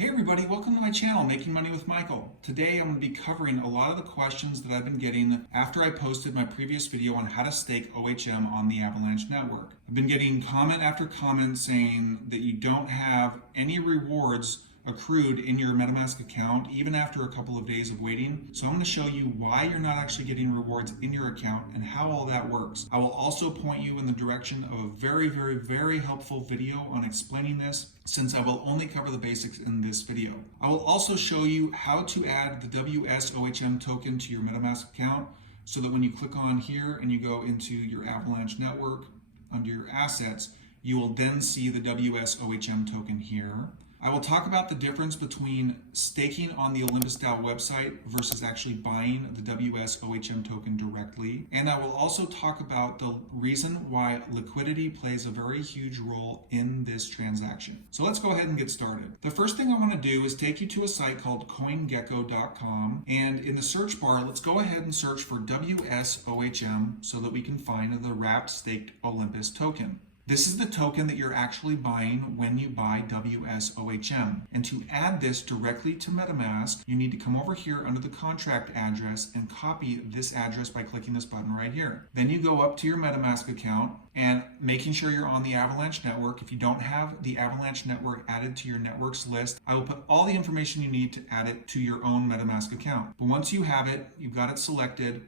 Hey everybody, welcome to my channel, Making Money with Michael. Today I'm going to be covering a lot of the questions that I've been getting after I posted my previous video on how to stake OHM on the Avalanche network. I've been getting comment after comment saying that you don't have any rewards accrued in your MetaMask account even after a couple of days of waiting. So I'm going to show you why you're not actually getting rewards in your account and how all that works. I will also point you in the direction of a very helpful video on explaining this, since I will only cover the basics in this video. I will also show you how to add the wsOHM token to your MetaMask account so that when you click on here and you go into your Avalanche network under your assets, you will then see the wsOHM token here. I will talk about the difference between staking on the Olympus Dao website versus actually buying the wsOHM token directly. And I will also talk about the reason why liquidity plays a very huge role in this transaction. So let's go ahead and get started. The first thing I want to do is take you to a site called CoinGecko.com. And in the search bar, let's go ahead and search for wsOHM so that we can find the wrapped staked Olympus token. This is the token that you're actually buying when you buy wsOHM. And to add this directly to MetaMask, you need to come over here under the contract address and copy this address by clicking this button right here. Then you go up to your MetaMask account and making sure you're on the Avalanche network. If you don't have the Avalanche network added to your networks list, I will put all the information you need to add it to your own MetaMask account. But once you have it, you've got it selected,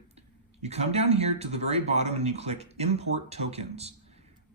you come down here to the very bottom and you click Import Tokens.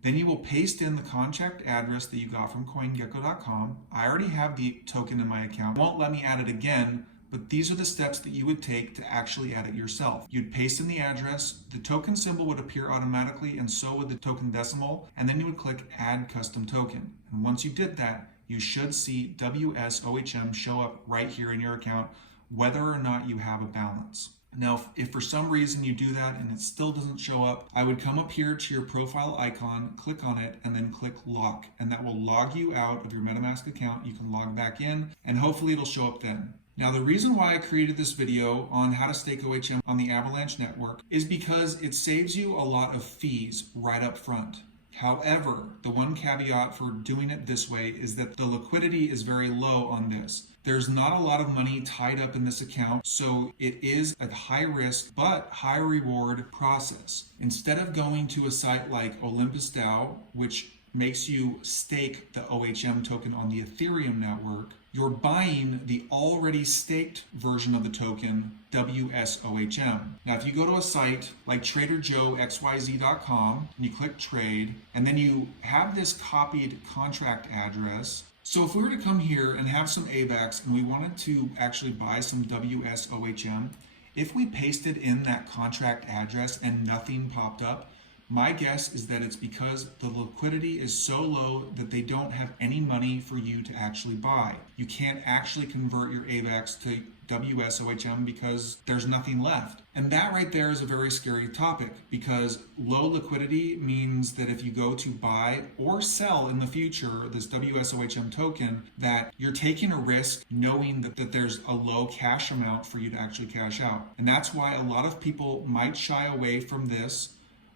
Then you will paste in the contract address that you got from CoinGecko.com. I already have the token in my account. It won't let me add it again, but these are the steps that you would take to actually add it yourself. You'd paste in the address, the token symbol would appear automatically, and so would the token decimal, and then you would click Add Custom Token. And once you did that, you should see wsOHM show up right here in your account, whether or not you have a balance. Now, if for some reason you do that and it still doesn't show up, I would come up here to your profile icon, click on it, and then click lock. And that will log you out of your MetaMask account. You can log back in, and hopefully it'll show up then. Now, the reason why I created this video on how to stake OHM on the Avalanche network is because it saves you a lot of fees right up front. However, the one caveat for doing it this way is that the liquidity is very low on this. There's not a lot of money tied up in this account, so it is a high risk but high reward process. Instead of going to a site like Olympus Dao, which makes you stake the OHM token on the Ethereum network, you're buying the already staked version of the token, wsOHM. Now, if you go to a site like TraderJoeXYZ.com and you click trade, and then you have this copied contract address. So if we were to come here and have some AVAX and we wanted to actually buy some wsOHM, if we pasted in that contract address and nothing popped up, my guess is that it's because the liquidity is so low that they don't have any money for you to actually buy. You can't actually convert your AVAX to wsOHM because there's nothing left. And that right there is a very scary topic, because low liquidity means that if you go to buy or sell in the future this wsOHM token, that you're taking a risk knowing that there's a low cash amount for you to actually cash out. And that's why a lot of people might shy away from this.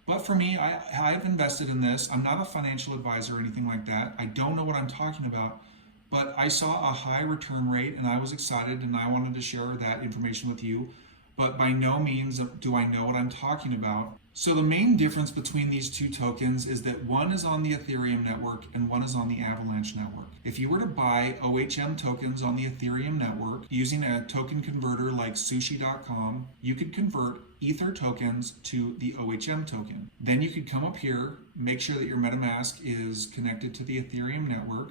But for me, I've invested in this. I'm not a financial advisor or anything like that. I don't know what I'm talking about, but I saw a high return rate and I was excited and I wanted to share that information with you. But by no means do I know what I'm talking about. So the main difference between these two tokens is that one is on the Ethereum network and one is on the Avalanche network. If you were to buy OHM tokens on the Ethereum network using a token converter like sushi.com, you could convert Ether tokens to the OHM token. Then you could come up here, make sure that your MetaMask is connected to the Ethereum network,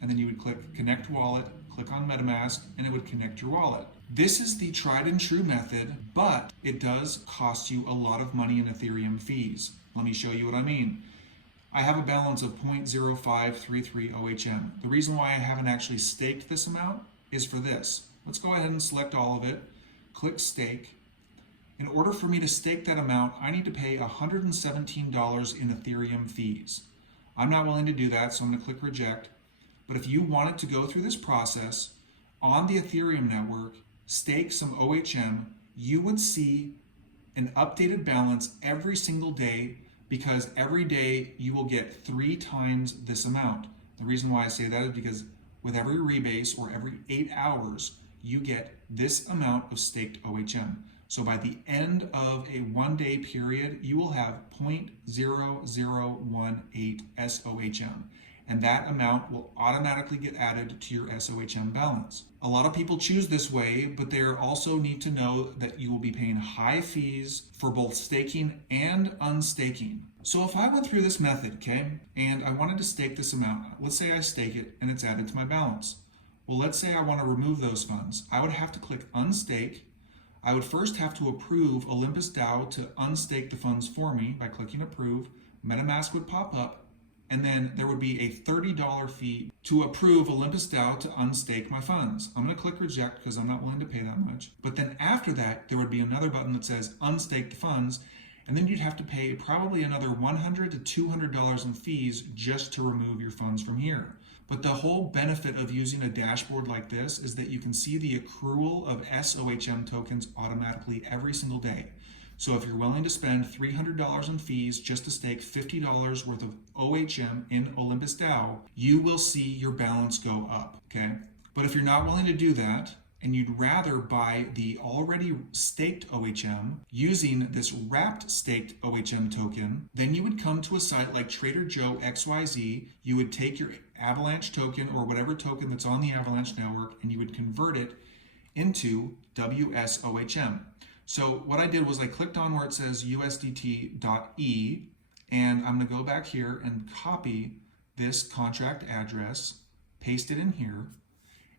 and then you would click Connect Wallet, click on MetaMask, and it would connect your wallet. This is the tried and true method, but it does cost you a lot of money in Ethereum fees. Let me show you what I mean. I have a balance of 0.0533 OHM. The reason why I haven't actually staked this amount is for this. Let's go ahead and select all of it, click Stake. In order for me to stake that amount, I need to pay $117 in Ethereum fees. I'm not willing to do that, so I'm going to click Reject. But if you wanted to go through this process on the Ethereum network, stake some OHM, you would see an updated balance every single day, because every day you will get 3 times this amount. The reason why I say that is because with every rebase or every 8 hours, you get this amount of staked OHM. So by the end of a 1-day period, you will have 0.0018 sOHM. And that amount will automatically get added to your sOHM balance. A lot of people choose this way, but they also need to know that you will be paying high fees for both staking and unstaking. So if I went through this method, okay, and I wanted to stake this amount, let's say I stake it and it's added to my balance. Well, let's say I want to remove those funds. I would have to click unstake. I would first have to approve Olympus Dao to unstake the funds for me by clicking approve. MetaMask would pop up. And then there would be a $30 fee to approve Olympus Dao to unstake my funds. I'm going to click reject because I'm not willing to pay that much. But then after that, there would be another button that says unstake the funds. And then you'd have to pay probably another $100 to $200 in fees just to remove your funds from here. But the whole benefit of using a dashboard like this is that you can see the accrual of sOHM tokens automatically every single day. So if you're willing to spend $300 in fees just to stake $50 worth of OHM in Olympus Dao, you will see your balance go up, okay? But if you're not willing to do that, and you'd rather buy the already staked OHM using this wrapped staked OHM token, then you would come to a site like Trader Joe XYZ. You would take your Avalanche token or whatever token that's on the Avalanche network, and you would convert it into wsOHM. So what I did was I clicked on where it says USDT.E, and I'm going to go back here and copy this contract address, paste it in here,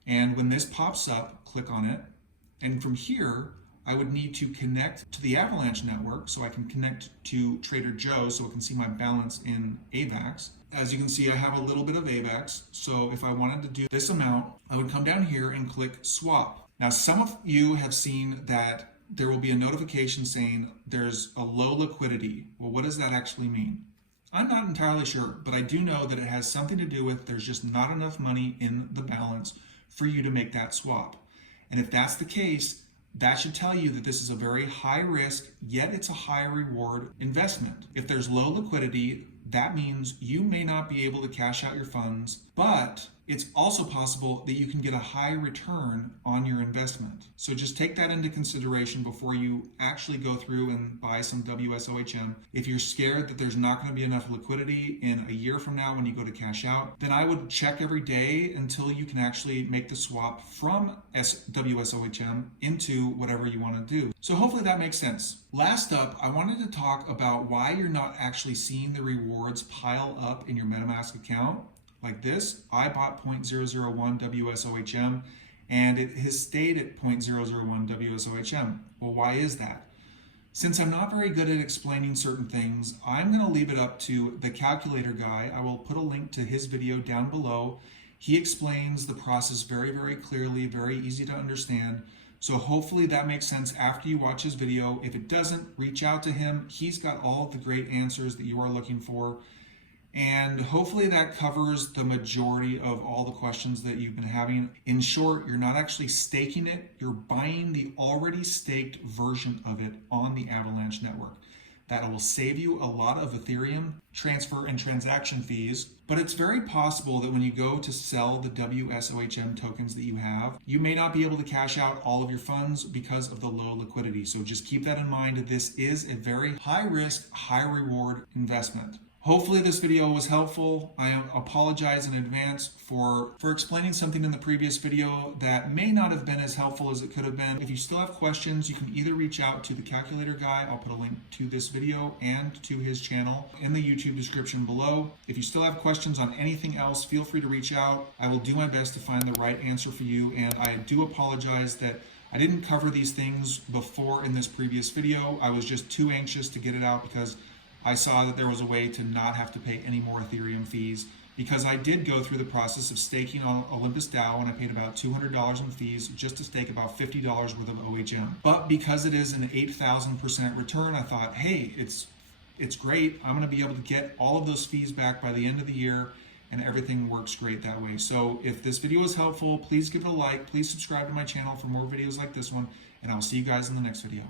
and when this pops up, click on it, and from here I would need to connect to the Avalanche network so I can connect to Trader Joe so I can see my balance in AVAX. As you can see, I have a little bit of AVAX, so if I wanted to do this amount, I would come down here and click swap. Now some of you have seen that there will be a notification saying there's a low liquidity. Well, what does that actually mean? I'm not entirely sure, but I do know that it has something to do with there's just not enough money in the balance for you to make that swap. And if that's the case, that should tell you that this is a very high risk, yet it's a high reward investment. If there's low liquidity, that means you may not be able to cash out your funds, but it's also possible that you can get a high return on your investment. So just take that into consideration before you actually go through and buy some wsOHM. If you're scared that there's not going to be enough liquidity in a year from now when you go to cash out, then I would check every day until you can actually make the swap from wsOHM into whatever you want to do. So hopefully that makes sense. Last up, I wanted to talk about why you're not actually seeing the rewards pile up in your MetaMask account. Like this, I bought 0.001 wsOHM and it has stayed at 0.001 wsOHM. Well, why is that? Since I'm not very good at explaining certain things, I'm going to leave it up to the calculator guy. I will put a link to his video down below. He explains the process very, very clearly, very easy to understand. So hopefully that makes sense after you watch his video. If it doesn't, reach out to him. He's got all of the great answers that you are looking for. And hopefully that covers the majority of all the questions that you've been having. In short, you're not actually staking it, you're buying the already staked version of it on the Avalanche network. That will save you a lot of ethereum transfer and transaction fees, but it's very possible that when you go to sell the wsOHM tokens that you have, you may not be able to cash out all of your funds because of the low liquidity. So just keep that in mind. This is a very high risk, high reward investment. Hopefully this video was helpful. I apologize in advance for explaining something in the previous video that may not have been as helpful as it could have been. If you still have questions, you can either reach out to the calculator guy. I'll put a link to this video and to his channel in the YouTube description below. If you still have questions on anything else, feel free to reach out. I will do my best to find the right answer for you, and I do apologize that I didn't cover these things before in this previous video. I was just too anxious to get it out because I saw that there was a way to not have to pay any more Ethereum fees, because I did go through the process of staking on Olympus Dao and I paid about $200 in fees just to stake about $50 worth of OHM. But because it is an 8,000% return, I thought, hey, it's great. I'm going to be able to get all of those fees back by the end of the year, and everything works great that way. So if this video was helpful, please give it a like. Please subscribe to my channel for more videos like this one, and I'll see you guys in the next video.